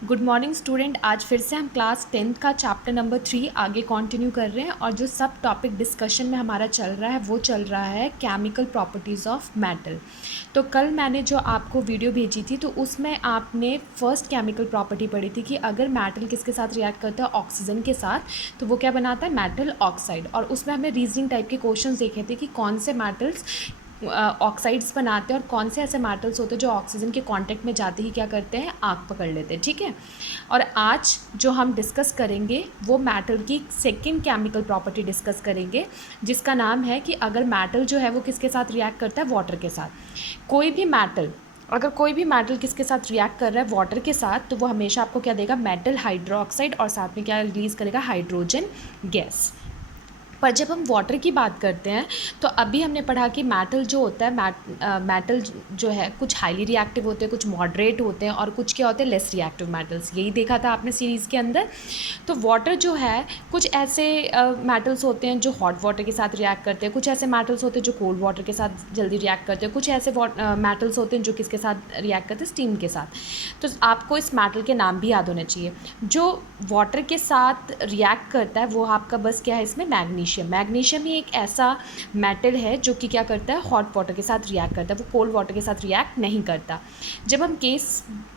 Good morning student. आज फिर से हम क्लास 10th का चैप्टर नंबर 3 आगे कंटिन्यू कर रहे हैं और जो सब टॉपिक डिस्कशन में हमारा चल रहा है वो चल रहा है केमिकल प्रॉपर्टीज़ ऑफ मेटल। तो कल मैंने जो आपको वीडियो भेजी थी तो उसमें आपने फर्स्ट केमिकल प्रॉपर्टी पढ़ी थी कि अगर मेटल किसके साथ रिएक्ट करता है, ऑक्सीजन के साथ, तो वो क्या बनाता है, मेटल ऑक्साइड। और उसमें हमने रीजनिंग टाइप के क्वेश्चंस देखे थे कि कौन से मेटल्स ऑक्साइड्स बनाते हैं और कौन से ऐसे मेटल्स होते हैं जो ऑक्सीजन के कांटेक्ट में जाते ही क्या करते हैं, आग पकड़ लेते हैं। ठीक है। और आज जो हम डिस्कस करेंगे वो मेटल की सेकंड केमिकल प्रॉपर्टी डिस्कस करेंगे, जिसका नाम है कि अगर मेटल जो है वो किसके साथ रिएक्ट करता है, वाटर के साथ। कोई भी मेटल किसके साथ रिएक्ट कर रहा है, वाटर के साथ, तो वो हमेशा आपको क्या देगा, मेटल हाइड्रोक्साइड, और साथ में क्या रिलीज़ करेगा, हाइड्रोजन गैस। पर जब हम वाटर की बात करते हैं तो अभी हमने पढ़ा कि मेटल जो होता है, मेटल जो है कुछ हाईली रिएक्टिव होते हैं, कुछ मॉडरेट होते हैं और कुछ क्या होते हैं, लेस रिएक्टिव मेटल्स। यही देखा था आपने सीरीज़ के अंदर। तो वाटर जो है कुछ ऐसे मेटल्स होते हैं जो हॉट वाटर के साथ रिएक्ट करते हैं, कुछ ऐसे मेटल्स होते हैं जो कोल्ड वाटर के साथ जल्दी रिएक्ट करते हैं, कुछ ऐसे मेटल्स होते हैं जो किसके साथ रिएक्ट करते हैं, स्टीम के साथ। तो आपको इस मेटल के नाम भी याद होने चाहिए। जो वाटर के साथ रिएक्ट करता है वो आपका बस क्या है, इसमें मैग्नीशियम ही एक ऐसा मेटल है जो कि क्या करता है, हॉट वाटर के साथ रिएक्ट करता है, वो कोल्ड वाटर के साथ रिएक्ट नहीं करता। जब हम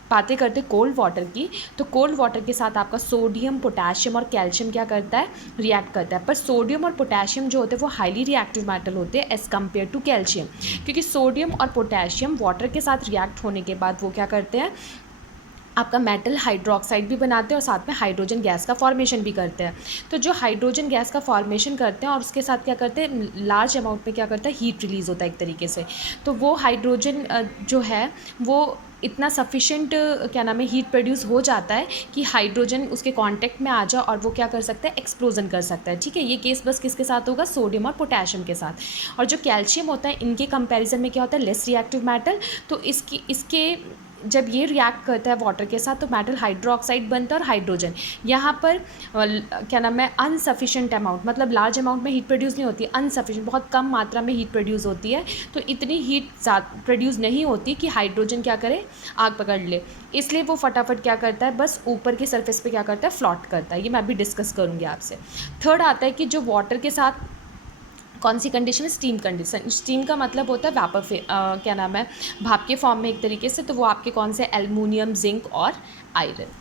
बातें करते हैं कोल्ड वाटर की, तो कोल्ड वाटर के साथ आपका सोडियम, पोटेशियम और कैल्शियम क्या करता है, रिएक्ट करता है। पर सोडियम और पोटेशियम जो होते हैं वो हाईली रिएक्टिव मेटल होते हैं एज़ कम्पेयर टू कैल्शियम, क्योंकि सोडियम और पोटेशियम वाटर के साथ रिएक्ट होने के बाद वो क्या करते हैं, आपका मेटल हाइड्रोक्साइड भी बनाते हैं और साथ में हाइड्रोजन गैस का फॉर्मेशन भी करते हैं। तो जो हाइड्रोजन गैस का फॉर्मेशन करते हैं और उसके साथ क्या करते हैं, लार्ज अमाउंट में क्या करता है, हीट रिलीज़ होता है एक तरीके से। तो वो हाइड्रोजन जो है वो इतना सफिशेंट क्या नाम है, हीट प्रोड्यूस हो जाता है कि हाइड्रोजन उसके कांटेक्ट में आ जाए और वो क्या कर सकता है, एक्सप्लोजन कर सकता है। ठीक है। ये केस बस किसके साथ होगा, सोडियम और पोटेशियम के साथ। और जो कैल्शियम होता है इनके कंपैरिजन में क्या होता है, लेस रिएक्टिव मेटल। तो इसके जब ये रिएक्ट करता है वाटर के साथ तो मेटल हाइड्रोक्साइड बनता है और हाइड्रोजन यहाँ पर क्या नाम है, अनसफिशेंट अमाउंट, मतलब लार्ज अमाउंट में हीट प्रोड्यूस नहीं होती, अनसफिशेंट, बहुत कम मात्रा में हीट प्रोड्यूस होती है। तो इतनी हीट प्रोड्यूस नहीं होती कि हाइड्रोजन क्या करे, आग पकड़ ले। इसलिए वो फटाफट क्या करता है, बस ऊपर की सरफेस पे क्या करता है, फ्लॉट करता है। ये मैं अभी डिस्कस करूँगी आपसे। थर्ड आता है कि जो वाटर के साथ कौन सी कंडीशन है, स्टीम कंडीशन। स्टीम का मतलब होता है वेपर, क्या नाम है, भाप के फॉर्म में एक तरीके से। तो वो आपके कौन से, एल्युमिनियम, जिंक और आयरन।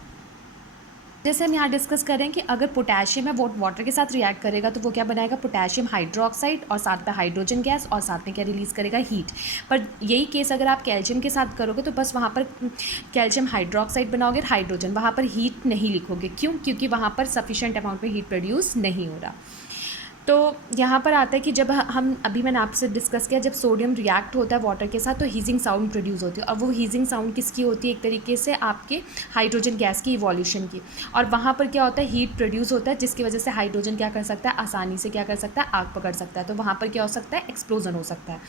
जैसे हम यहाँ डिस्कस करें कि अगर पोटेशियम है वो वाटर के साथ रिएक्ट करेगा तो वो क्या बनाएगा, पोटेशियम हाइड्रोक्साइड और साथ में हाइड्रोजन गैस और साथ में क्या रिलीज़ करेगा, हीट। पर यही केस अगर आप कैल्शियम के साथ करोगे तो बस वहाँ पर कैल्शियम हाइड्रोक्साइड बनाओगे, हाइड्रोजन, वहाँ पर हीट नहीं लिखोगे। क्यों? क्योंकि वहाँ पर सफिशेंट अमाउंट में हीट प्रोड्यूस नहीं हो रहा। तो यहाँ पर आता है कि जब हम अभी मैंने आपसे डिस्कस किया, जब सोडियम रिएक्ट होता है वाटर के साथ तो हीजिंग साउंड प्रोड्यूस होती है। और वो हीजिंग साउंड किसकी होती है, एक तरीके से आपके हाइड्रोजन गैस की इवोल्यूशन की। और वहाँ पर क्या होता है, हीट प्रोड्यूस होता है जिसकी वजह से हाइड्रोजन क्या कर सकता है, आसानी से क्या कर सकता है, आग पकड़ सकता है। तो वहाँ पर क्या हो सकता है, एक्सप्लोजन हो सकता है।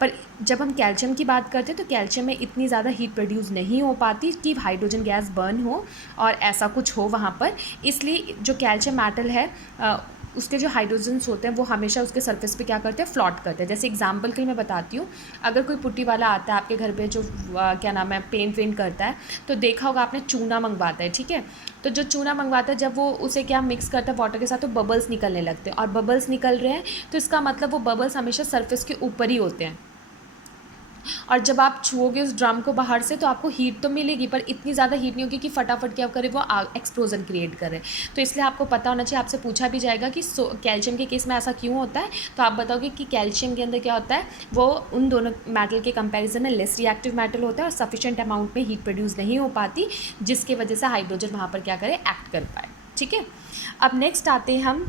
पर जब हम कैल्शियम की बात करते हैं तो कैल्शियम में इतनी ज़्यादा हीट प्रोड्यूस नहीं हो पाती कि हाइड्रोजन गैस बर्न हो और ऐसा कुछ हो वहाँ पर। इसलिए जो कैल्शियम मेटल है उसके जो हाइड्रोजन्स होते हैं वो हमेशा उसके सरफेस पे क्या करते हैं, फ्लॉट करते हैं। जैसे एग्जांपल के लिए मैं बताती हूँ, अगर कोई पुट्टी वाला आता है आपके घर पे जो क्या नाम है, पेंट वेंट करता है, तो देखा होगा आपने, चूना मंगवाता है। ठीक है। तो जो चूना मंगवाता है जब वो उसे क्या मिक्स करता है वाटर के साथ तो बबल्स निकलने लगते हैं। और बबल्स निकल रहे हैं तो इसका मतलब वो बबल्स हमेशा सरफेस के ऊपर ही होते हैं। और जब आप छुओगे उस ड्रम को बाहर से तो आपको हीट तो मिलेगी पर इतनी ज़्यादा हीट नहीं होगी कि फटाफट क्या करे, वो एक्सप्लोजन क्रिएट करे। तो इसलिए आपको पता होना चाहिए, आपसे पूछा भी जाएगा कि कैल्शियम के केस में ऐसा क्यों होता है, तो आप बताओगे कि कैल्शियम के अंदर क्या होता है, वो उन दोनों मेटल के कंपैरिजन में लेस रिएक्टिव मेटल होता है और सफिशेंट अमाउंट में हीट प्रोड्यूस नहीं हो पाती, जिसकी वजह से हाइड्रोजन वहाँ पर क्या करे, एक्ट कर पाए। ठीक है। अब नेक्स्ट आते हैं हम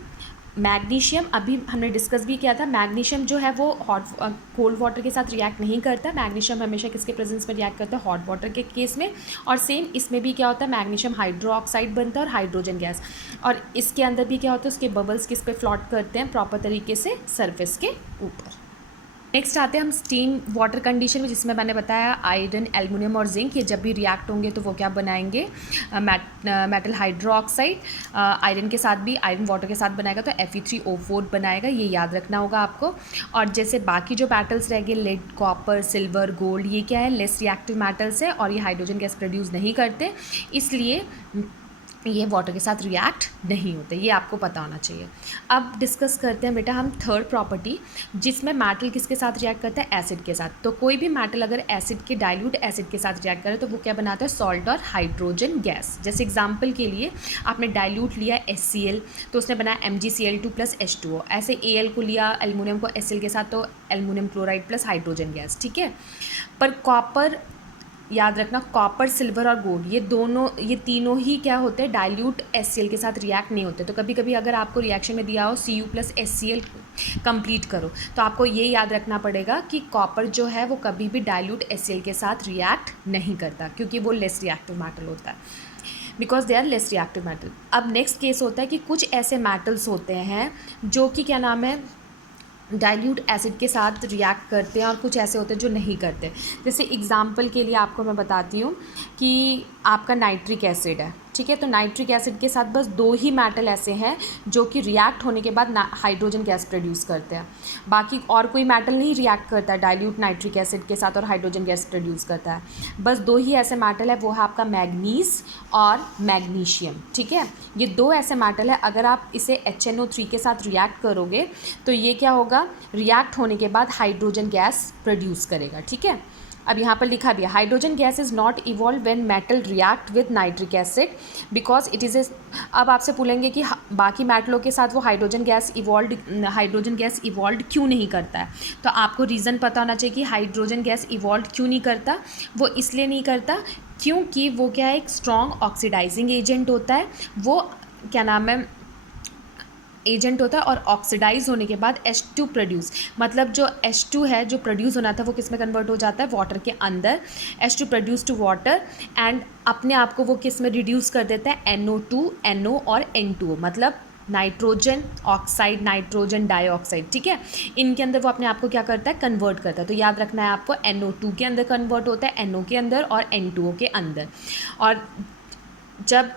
मैग्नीशियम। अभी हमने डिस्कस भी किया था, मैग्नीशियम जो है वो कोल्ड वाटर के साथ रिएक्ट नहीं करता। मैग्नीशियम हमेशा किसके प्रेजेंस में रिएक्ट करता है, हॉट वाटर के केस में। और सेम इसमें भी क्या होता है, मैग्नीशियम हाइड्रोक्साइड बनता है और हाइड्रोजन गैस। और इसके अंदर भी क्या होता है, उसके बबल्स किस पे फ्लॉट करते हैं, प्रॉपर तरीके से सरफेस के ऊपर। नेक्स्ट आते हैं हम स्टीम वाटर कंडीशन में, जिसमें मैंने बताया आयरन, एल्युमिनियम और जिंक ये जब भी रिएक्ट होंगे तो वो क्या बनाएंगे, मेटल हाइड्रोक्साइड। आयरन के साथ भी, आयरन वाटर के साथ बनाएगा तो Fe3O4 बनाएगा, ये याद रखना होगा आपको। और जैसे बाकी जो मेटल्स रहेंगे, लेड, कॉपर, सिल्वर, गोल्ड, ये क्या है, लेस रिएक्टिव मेटल्स है और ये हाइड्रोजन गैस प्रोड्यूस नहीं करते, इसलिए ये वाटर के साथ रिएक्ट नहीं होते, ये आपको पता होना चाहिए। अब डिस्कस करते हैं बेटा हम थर्ड प्रॉपर्टी, जिसमें मेटल किसके साथ रिएक्ट करता है, एसिड के साथ। तो कोई भी मेटल अगर एसिड के, डाइल्यूट एसिड के साथ रिएक्ट करे तो वो क्या बनाता है, सॉल्ट और हाइड्रोजन गैस। जैसे एग्जांपल के लिए आपने डाइल्यूट लिया HCl तो उसने बनाया MgCl2 + H2O। ऐसे Al को लिया, एल्युमिनियम को Cl के साथ, तो एल्युमिनियम क्लोराइड + हाइड्रोजन गैस, ठीक है। पर कॉपर, याद रखना, कॉपर, सिल्वर और गोल्ड ये तीनों ही क्या होते हैं, डाइल्यूट HCl के साथ रिएक्ट नहीं होते। तो कभी कभी अगर आपको रिएक्शन में दिया हो Cu + HCl कंप्लीट करो, तो आपको ये याद रखना पड़ेगा कि कॉपर जो है वो कभी भी डाइल्यूट HCl के साथ रिएक्ट नहीं करता, क्योंकि वो लेस रिएक्टिव मेटल होता है, because they are less reactive metal. अब नेक्स्ट केस होता है कि कुछ ऐसे मेटल्स होते हैं जो कि क्या नाम है, डाइल्यूट एसिड के साथ रिएक्ट करते हैं, और कुछ ऐसे होते हैं जो नहीं करते। जैसे एग्जांपल के लिए आपको मैं बताती हूँ कि आपका नाइट्रिक एसिड है, ठीक है। तो नाइट्रिक एसिड के साथ बस 2 ही मेटल ऐसे हैं जो कि रिएक्ट होने के बाद हाइड्रोजन गैस प्रोड्यूस करते हैं, बाकी और कोई मेटल नहीं रिएक्ट करता है डाइल्यूट नाइट्रिक एसिड के साथ और हाइड्रोजन गैस प्रोड्यूस करता है। बस 2 ही ऐसे मेटल है, वो है आपका मैग्नीज और मैग्नीशियम, ठीक है। ये 2 ऐसे मेटल है, अगर आप इसे HNO3 के साथ रिएक्ट करोगे तो ये क्या होगा, रिएक्ट होने के बाद हाइड्रोजन गैस प्रोड्यूस करेगा, ठीक है। अब यहाँ पर लिखा भी है, hydrogen gas is not evolve when metal react with nitric acid because it is a. अब आपसे पूछेंगे कि बाकी मेटलों के साथ वो हाइड्रोजन गैस इवॉल्व क्यों नहीं करता है, तो आपको रीज़न पता होना चाहिए कि हाइड्रोजन गैस इवॉल्व क्यों नहीं करता। वो इसलिए नहीं करता क्योंकि वो क्या है, एक स्ट्रॉन्ग ऑक्सीडाइजिंग एजेंट होता है, वो क्या नाम है, एजेंट होता है, और ऑक्सीडाइज होने के बाद H2 प्रोड्यूस, मतलब जो H2 है जो प्रोड्यूस होना था वो किस में कन्वर्ट हो जाता है, वाटर के अंदर। H2 produce two water and अपने आप को वो किस में रिड्यूस कर देता है, NO2, NO और N2O, मतलब नाइट्रोजन ऑक्साइड, नाइट्रोजन डाइऑक्साइड, ठीक है। इनके अंदर वो अपने आप को क्या करता है, कन्वर्ट करता है। तो याद रखना है आपको, NO2 के अंदर कन्वर्ट होता है, NO के अंदर और N2O के अंदर। और जब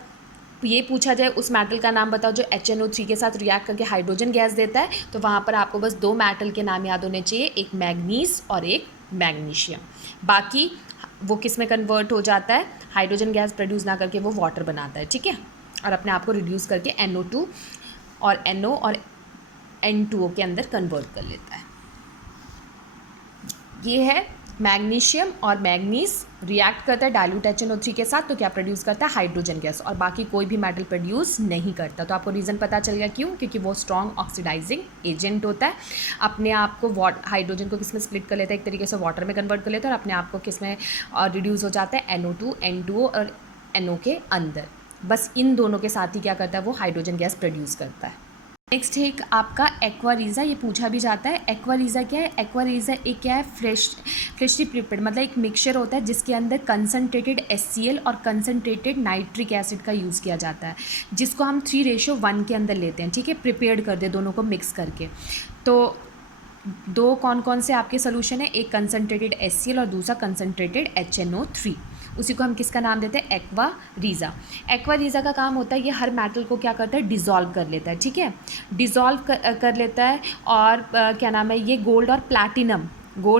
ये पूछा जाए उस मेटल का नाम बताओ जो HNO3 के साथ रिएक्ट करके हाइड्रोजन गैस देता है, तो वहाँ पर आपको बस 2 मेटल के नाम याद होने चाहिए, एक मैग्नीज और एक मैग्नीशियम। बाकी वो किस में कन्वर्ट हो जाता है, हाइड्रोजन गैस प्रोड्यूस ना करके वो वाटर बनाता है, ठीक है, और अपने आप को रिड्यूस करके NO2 और NO और N2O के अंदर कन्वर्ट कर लेता है। ये है मैग्नीशियम और मैग्नीज रिएक्ट करता है डाइल्यूट HNO3 के साथ, तो क्या प्रोड्यूस करता है, हाइड्रोजन गैस, और बाकी कोई भी मेटल प्रोड्यूस नहीं करता। तो आपको रीज़न पता चल गया क्यों, क्योंकि वो स्ट्रॉन्ग ऑक्सीडाइजिंग एजेंट होता है, अपने आप को हाइड्रोजन को किस में स्प्लिट कर लेता है, एक तरीके से वाटर में कन्वर्ट कर लेता है, और अपने आप को किस में रिड्यूस हो जाता है, NO2, N2O और NO के अंदर। बस इन दोनों के साथ ही क्या करता है, वो हाइड्रोजन गैस प्रोड्यूस करता है। नेक्स्ट है एक आपका एक्वारीजा, ये पूछा भी जाता है। एक्वारीजा क्या है, एक्वारीजा एक क्या है, फ्रेशली प्रिपेयर्ड, मतलब एक मिक्सचर होता है जिसके अंदर कंसनट्रेटेड HCl और कंसनट्रेटेड नाइट्रिक एसिड का यूज़ किया जाता है, जिसको हम 3:1 के अंदर लेते हैं, ठीक है। प्रिपेयर्ड कर दे दोनों को मिक्स करके। तो 2 कौन कौन से आपके सोल्यूशन है, एक कंसनट्रेटेड HCl और दूसरा कंसनट्रेटेड HNO3, उसी को हम किसका नाम देते हैं, एक्वारीजा। एक्वारीजा का काम होता है ये हर मेटल को क्या करता है, डिज़ोल्व कर लेता है, ठीक है, डिज़ोल्व कर लेता है। और क्या नाम है, ये गोल्ड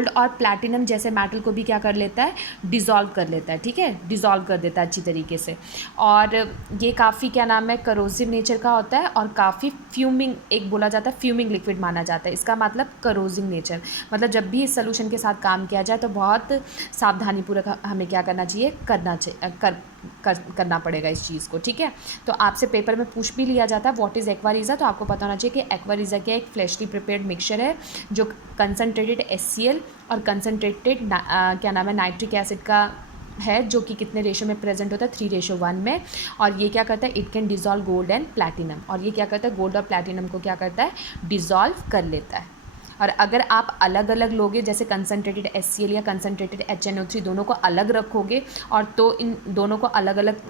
और प्लैटिनम जैसे मेटल को भी क्या कर लेता है, डिज़ोल्व कर लेता है, ठीक है, डिज़ोल्व कर देता है अच्छी तरीके से। और ये काफ़ी क्या नाम है, करोसिव नेचर का होता है, और काफ़ी फ्यूमिंग, एक बोला जाता है फ्यूमिंग लिक्विड माना जाता है, इसका मतलब करोजिंग नेचर, मतलब जब भी इस सोल्यूशन के साथ काम किया जाए तो बहुत सावधानीपूर्वक हमें क्या करना चाहिए, करना पड़ेगा इस चीज़ को, ठीक है। तो आपसे पेपर में पूछ भी लिया जाता है व्हाट इज़ एक्वारीजा, तो आपको पता होना चाहिए कि एक्वारीजा क्या, एक फ्रेशली प्रिपेयर्ड मिक्सचर है जो कंसनट्रेटेड HCl और कंसनट्रेटेड क्या नाम है, नाइट्रिक एसिड का है, जो कि कितने रेशो में प्रेजेंट होता है, 3:1 में। और ये क्या करता है, it can dissolve gold and platinum, और ये क्या करता है, गोल्ड और प्लैटिनम को क्या करता है, डिज़ोल्व कर लेता है। और अगर आप अलग अलग लोगे, जैसे कंसनट्रेटेड HCl या कंसनट्रेटेड HNO3 दोनों को अलग रखोगे और तो इन दोनों को अलग अलग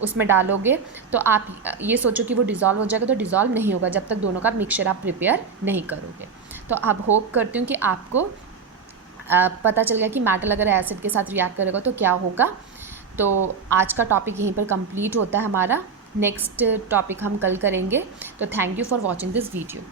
उसमें डालोगे, तो आप ये सोचो कि वो डिज़ोल्व हो जाएगा, तो डिज़ोल्व नहीं होगा जब तक दोनों का मिक्सचर आप प्रिपेयर नहीं करोगे। तो अब होप करती हूँ कि आपको पता चल गया कि मेटल अगर एसिड के साथ रिएक्ट करेगा तो क्या होगा। तो आज का टॉपिक यहीं पर कंप्लीट होता है हमारा। नेक्स्ट टॉपिक हम कल करेंगे। तो thank you for watching this video.